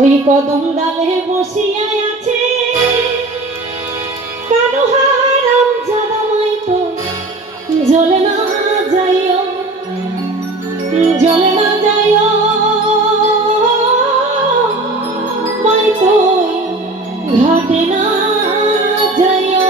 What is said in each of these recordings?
ওই কদম ডালে বসিয়া আছে কানো হারাম জাদা মাই তো জ্বলে না যাইও, জ্বলে না যাইও মাই তো ঘাটে না যাইও।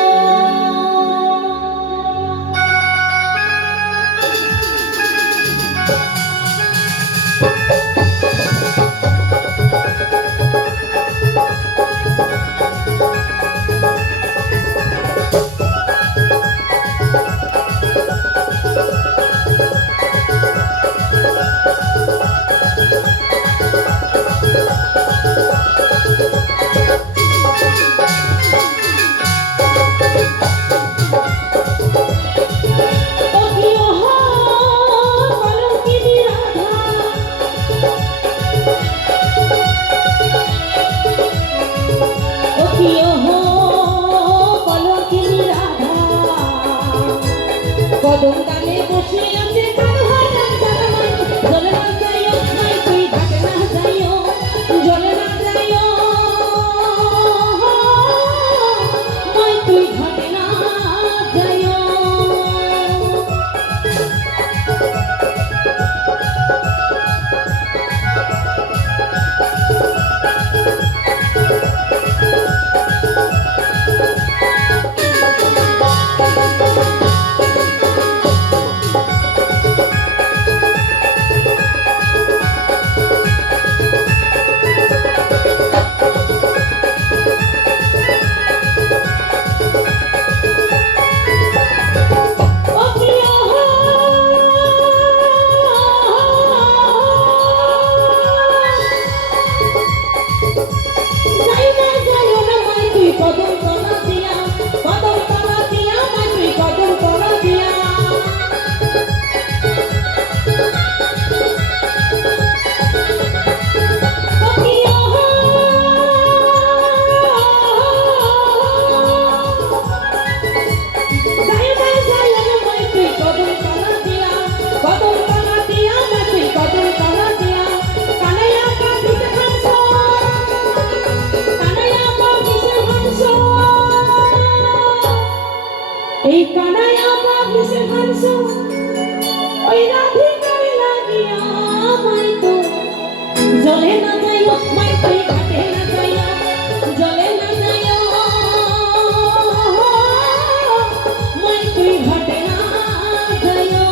কদম ডালে বসে আছে কানো হারাম জাদা মাই জ্বলে না যাইও মাই তুই ঘাটে না যাইও, জ্বলে না যাইও মাই তুই ঘাটে না যাইও। এই কানায়া বাবিসে হানসো ওই রাধিকার লাগিয়া মাই তো জ্বলে না যাইও মাই তুই ঘাটে না যাইও, জ্বলে না যাইও মাই তুই ঘাটে না যাইও।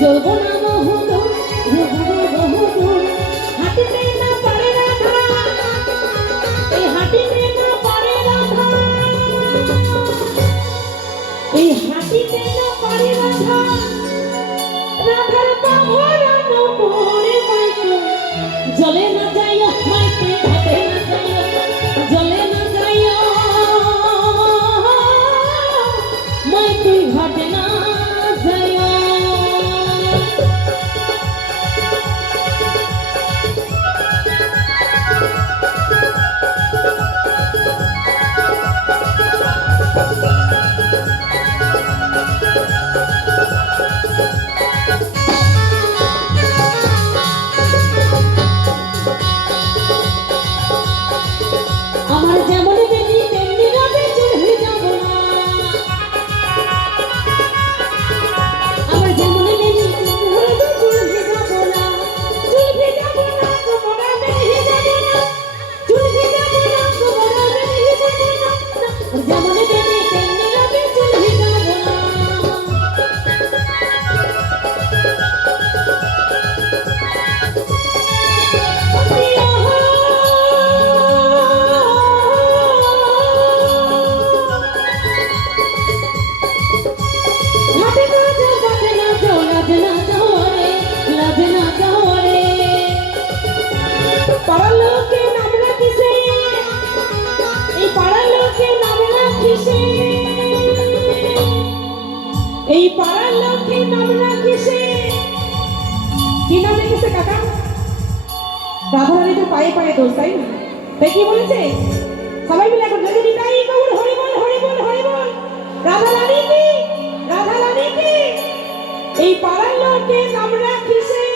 যৌবনা বহুদূর যৌবনা বহুদূর হাঁটিতে না পারে রাধা, এই হাঁটিতে না পারে রাধা, এই হাঁটিতে না পারে রাধা, রাধার বাবরানো পরে মাইকো জ্বলে না যাইও মাই তুই ঘাটে না যাইও, জ্বলে না যাইও মাই তুই ঘাটে না যাইও। রাধারানী তো পায়ে পায়ে দোষ, তাই না? তাই কি বলেছে? সবাই মিলে এখন যদি নিতাই গৌর হরি বল হরি বল হরি বল। রাধারানী কি, রাধারানী কি, এই পাড়ার লোকে নাম রাখিসে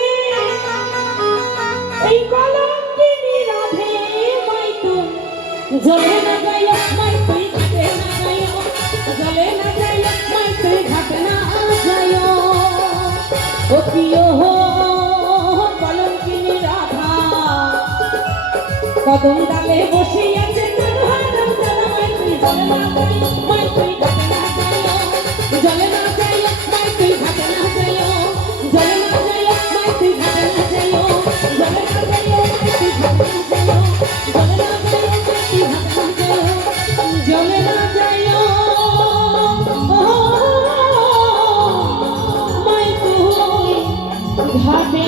এই কলঙ্কিনী রাধে মাইতো। জলে না যাই মাই তুই ঘাটে না যাই, জলে না যাই মাই তুই ঘাটে না যাই। ও প্রিয় কলঙ্কিনী রাধা কদম ডালে বসে আছে কানহারাম দাদা মাই তুই জলে না যাই মাই তুই ঘাটে না যাই, জলে না যাই মাই তুই ঘাটে না যাই, জলে না যাই মাই তুই ঘাটে না যাই, জলে না যাই মাই তুই ঘাটে না যাই, জলে না যাই মাই তুই ঘাটে না যাই, জলে না যাই মাই তুই ঘাটে